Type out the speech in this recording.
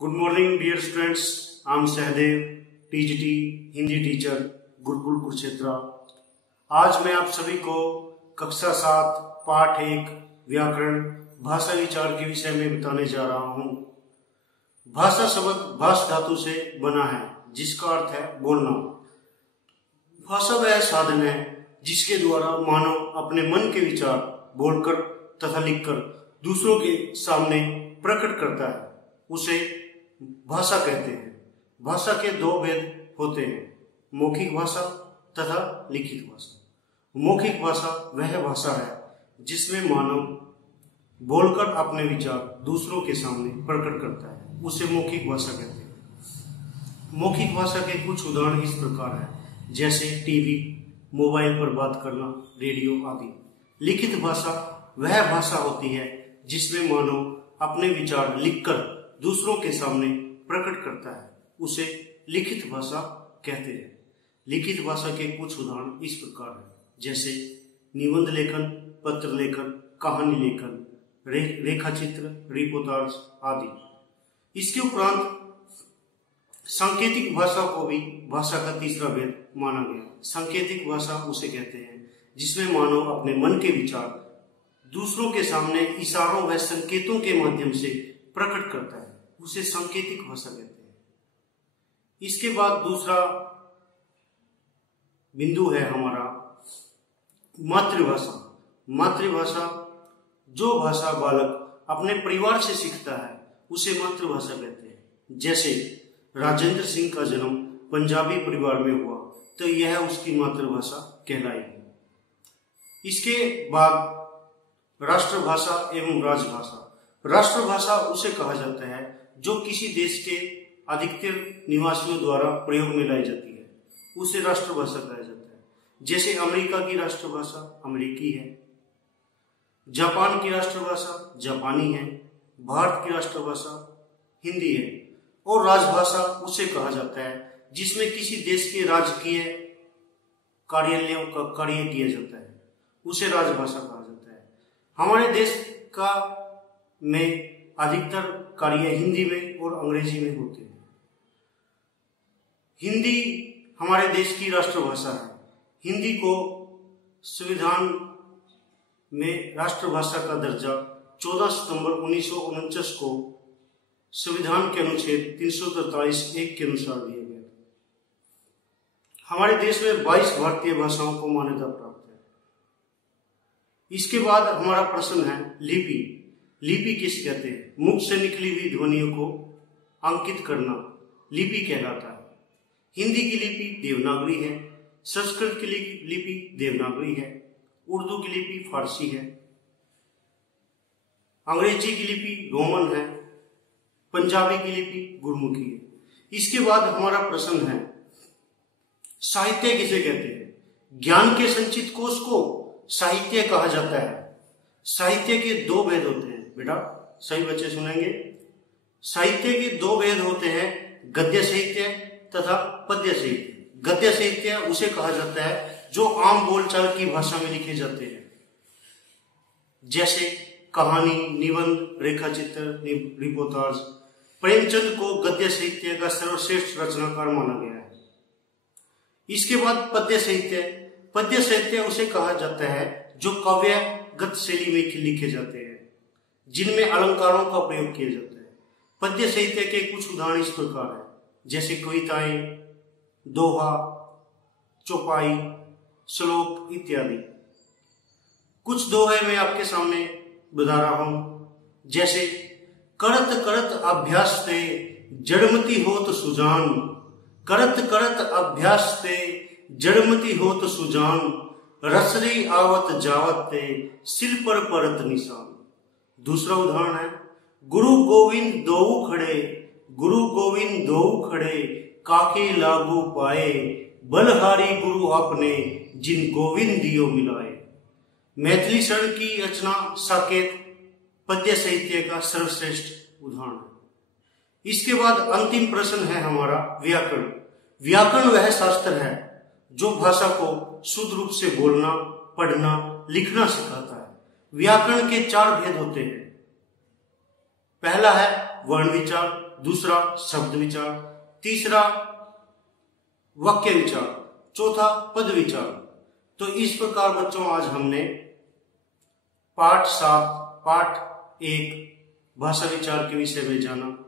Good morning dear students, I am Sahdev, TGT Hindi teacher, Gurukul Kurukshetra. आज मैं आप सभी को कक्षा 7 पाठ 1 व्याकरण भाषा विचार के विषय में बताने जा रहा हूँ। भाषा शब्द भाष धातु से बना है जिसका अर्थ है बोलना। भाषा वह साधन है जिसके द्वारा मानव अपने मन के विचार बोलकर तथा लिखकर दूसरों के सामने प्रकट करता है, उसे भाषा कहते हैं। भाषा के दो भेद होते हैं, मौखिक भाषा तथा लिखित भाषा। मौखिक भाषा वह भाषा है जिसमें मानव बोलकर अपने विचार दूसरों के सामने प्रकट करता है, उसे मौखिक भाषा कहते हैं। मौखिक भाषा के कुछ उदाहरण इस प्रकार है, जैसे टीवी, मोबाइल पर बात करना, रेडियो आदि। लिखित भाषा वह भाषा होती है जिसमें मानव अपने विचार लिखकर दूसरों के सामने प्रकट करता है, उसे लिखित भाषा कहते हैं। लिखित भाषा के कुछ उदाहरण इस प्रकार हैं, जैसे निबंध लेखन, पत्र लेखन, कहानी लेखन, रेखा चित्र, रिपोर्टाज आदि। इसके उपरांत सांकेतिक भाषा को भी भाषा का तीसरा भेद माना गया। सांकेतिक भाषा उसे कहते हैं जिसमें मानव अपने मन के विचार दूसरों के सामने इशारों व संकेतों के माध्यम से प्रकट करता है, उसे सांकेतिक भाषा कहते हैं। इसके बाद दूसरा बिंदु है हमारा मातृभाषा। मातृभाषा जो भाषा बालक अपने परिवार से सीखता है उसे मातृभाषा कहते हैं। जैसे राजेंद्र सिंह का जन्म पंजाबी परिवार में हुआ तो यह उसकी मातृभाषा कहलाएगी। इसके बाद राष्ट्रभाषा एवं राजभाषा। राष्ट्रभाषा उसे कहा जाता है जो किसी देश के अधिकतर निवासियों द्वारा प्रयोग में लाई जाती है, उसे राष्ट्रभाषा कहा जाता है। जैसे अमेरिका की राष्ट्रभाषा अमेरिकी है, जापान की राष्ट्रभाषा जापानी है, भारत की राष्ट्रभाषा हिंदी है। और राजभाषा उसे कहा जाता है जिसमें किसी देश के राजकीय कार्यालयों का कार्य किया जाता है, उसे राजभाषा कहा जाता है। हमारे देश का में अधिकतर कार्य हिंदी में और अंग्रेजी में होते हैं। हिंदी हमारे देश की राष्ट्रभाषा है। हिंदी को संविधान में राष्ट्रभाषा का दर्जा 14 सितंबर 1949 को संविधान के अनुच्छेद 343(1) के अनुसार दिया गया। हमारे देश में 22 भारतीय भाषाओं को मान्यता प्राप्त है। इसके बाद हमारा प्रश्न है लिपि। लिपि किस कहते हैं? मुख से निकली हुई ध्वनियों को अंकित करना लिपि कहलाता है। हिंदी की लिपि देवनागरी है, संस्कृत की लिपि देवनागरी है, उर्दू की लिपि फारसी है, अंग्रेजी की लिपि रोमन है, पंजाबी की लिपि गुरमुखी है। इसके बाद हमारा प्रश्न है साहित्य किसे कहते हैं? ज्ञान के संचित कोश को साहित्य कहा जाता है। साहित्य के दो भेद होते हैं बेटा, सही बच्चे सुनेंगे। साहित्य के दो भेद होते हैं, गद्य साहित्य तथा पद्य साहित्य। गद्य साहित्य उसे कहा जाता है जो आम बोलचाल की भाषा में लिखे जाते हैं, जैसे कहानी, निबंध, रेखा चित्र, रिपोर्टाज। प्रेमचंद को गद्य साहित्य का सर्वश्रेष्ठ रचनाकार माना गया है। इसके बाद पद्य साहित्य। पद्य साहित्य उसे कहा जाता है जो काव्यगत शैली में लिखे जाते हैं, जिनमें अलंकारों का प्रयोग किया जाता है। पद्य साहित्य के कुछ उदाहरण इस प्रकार है, जैसे कविताएं, दोहा, चौपाई, श्लोक इत्यादि। कुछ दोहे मैं आपके सामने बता रहा हूं, जैसे करत करत अभ्यास ते जड़मती होत सुजान। करत करत अभ्यास ते जड़मती होत सुजान। रसरी आवत जावत ते सिल पर परत निशान। दूसरा उदाहरण है गुरु गोविंद दोऊ खड़े। गुरु गोविंद दोऊ खड़े काके लागू पाए। बलहारी गुरु आपने जिन गोविंद दियो मिलाए। मैथिली शरण की रचना साकेत पद्य साहित्य का सर्वश्रेष्ठ उदाहरण है। इसके बाद अंतिम प्रश्न है हमारा व्याकरण। व्याकरण वह शास्त्र है जो भाषा को शुद्ध रूप से बोलना, पढ़ना, लिखना सिखाता है। व्याकरण के 4 भेद होते हैं। पहला है वर्ण विचार, दूसरा शब्द विचार, तीसरा वाक्य विचार, चौथा पद विचार। तो इस प्रकार बच्चों आज हमने पाठ 7 पाठ 1 भाषा विचार के विषय में जाना।